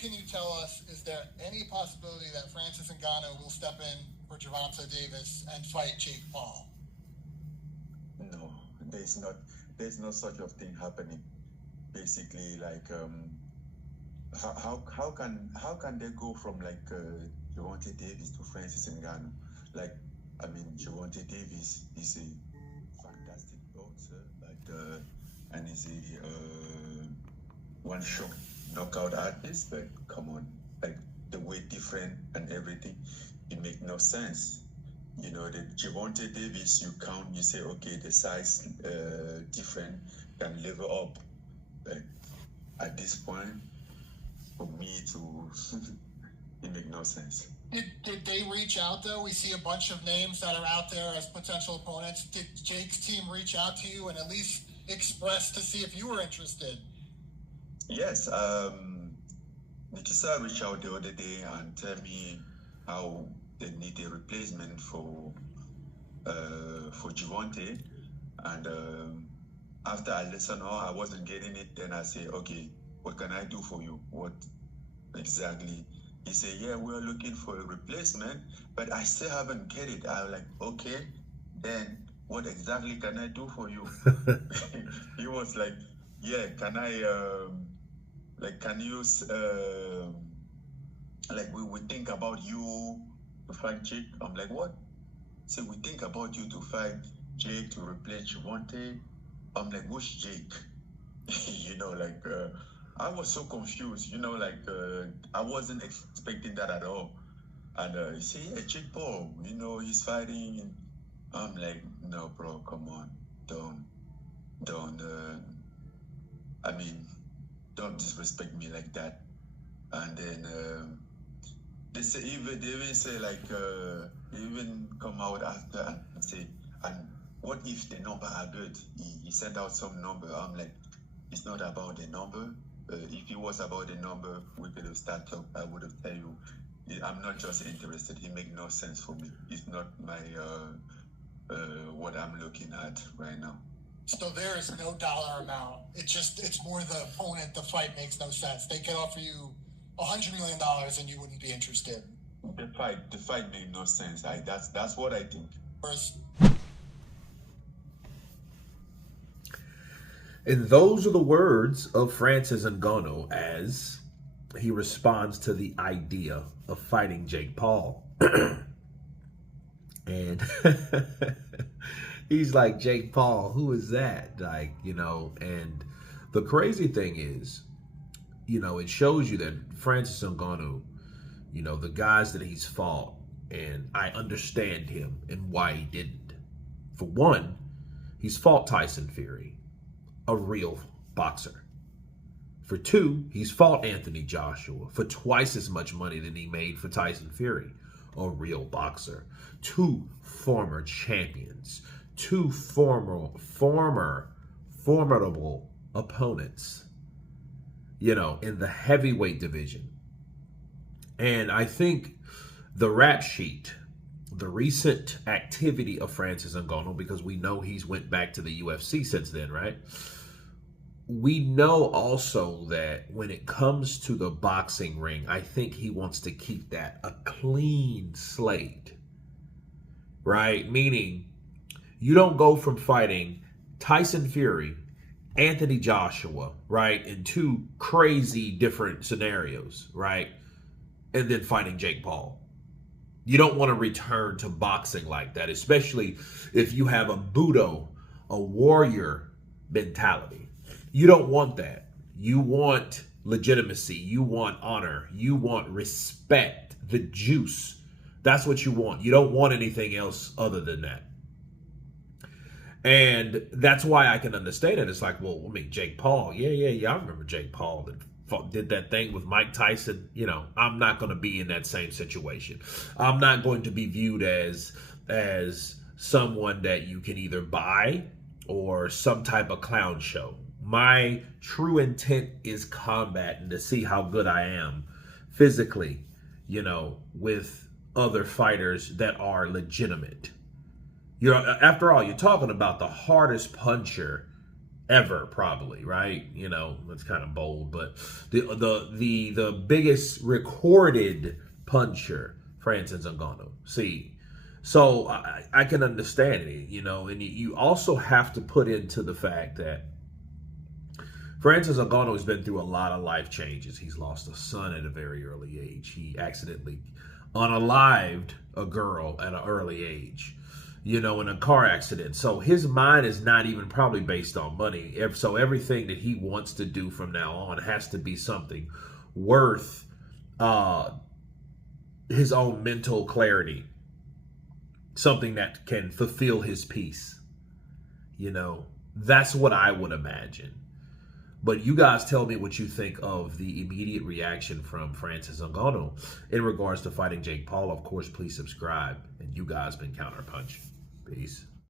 can you tell us, is there any possibility that Francis Ngannou will step in for Gervonta Davis and fight Jake Paul? No, there's no such of thing happening. Basically, like how can they go from like Gervonta Davis to Francis Ngannou? Like, I mean, Gervonta Davis is a fantastic boxer, but and is a one-shot knockout artist. But come on, like the weight different and everything, it make no sense. You know, the Gervonta Davis, you count, you say, okay, the size different can level up. But at this point, for me to, it make no sense. Did they reach out, though? We see a bunch of names that are out there as potential opponents. Did Jake's team reach out to you and at least express to see if you were interested? Yes. Nikisa reached out the other day and tell me how they need a replacement for Gervonta. And after I listened, I wasn't getting it. Then I say, okay, what can I do for you? What exactly? He said, yeah, we're looking for a replacement, but I still haven't get it. I was like, okay, then what exactly can I do for you? He was like, yeah, can I, can you, we think about you to fight Jake. I'm like, what? So we think about you to fight Jake to replace Gervonta. I'm like, who's Jake? You know, like, I was so confused, you know, like, I wasn't expecting that at all. And he said, yeah, Jake Paul, you know, he's fighting. And I'm like, no, bro, come on. Don't, don't disrespect me like that. And then they even say, like, they even come out after and say, and what if the number are good? He sent out some number. I'm like, it's not about the number. If it was about the number, we could have started up. I would have tell you, I'm not just interested. It make no sense for me. It's not my what I'm looking at right now. So there is no dollar amount. It's more the opponent. The fight makes no sense. They could offer you $100 million and you wouldn't be interested. The fight made no sense. That's what I think. And those are the words of Francis Ngannou as he responds to the idea of fighting Jake Paul. And he's like, Jake Paul, who is that? Like, you know, and the crazy thing is, you know, it shows you that Francis Ngannou, you know, the guys that he's fought, and I understand him and why he didn't. For one, he's fought Tyson Fury, a real boxer. For two, he's fought Anthony Joshua for twice as much money than he made for Tyson Fury, a real boxer. Two former champions, two formidable opponents, you know, in the heavyweight division. And I think the rap sheet, the recent activity of Francis Ngannou, because we know he's went back to the UFC since then, right? We know also that when it comes to the boxing ring, I think he wants to keep that a clean slate, right? Meaning you don't go from fighting Tyson Fury, Anthony Joshua, right, in two crazy different scenarios, right, and then fighting Jake Paul. You don't want to return to boxing like that, especially if you have a Budo, a warrior mentality. You don't want that. You want legitimacy. You want honor. You want respect, the juice. That's what you want. You don't want anything else other than that. And that's why I can understand it. It's like, well, I mean, Jake Paul. Yeah. I remember Jake Paul that did that thing with Mike Tyson. You know, I'm not going to be in that same situation. I'm not going to be viewed as someone that you can either buy or some type of clown show. My true intent is combat and to see how good I am physically, you know, with other fighters that are legitimate. After all, you're talking about the hardest puncher ever, probably, right? You know, that's kind of bold, but the biggest recorded puncher, Francis Ngannou. See, so I can understand it, you know, and you also have to put into the fact that Francis Ngannou has been through a lot of life changes. He's lost a son at a very early age. He accidentally unalived a girl at an early age, you know, in a car accident. So his mind is not even probably based on money. So everything that he wants to do from now on has to be something worth his own mental clarity, something that can fulfill his peace. You know, that's what I would imagine. But you guys tell me what you think of the immediate reaction from Francis Ngannou in regards to fighting Jake Paul. Of course, please subscribe. And you guys been Counterpunch. Peace.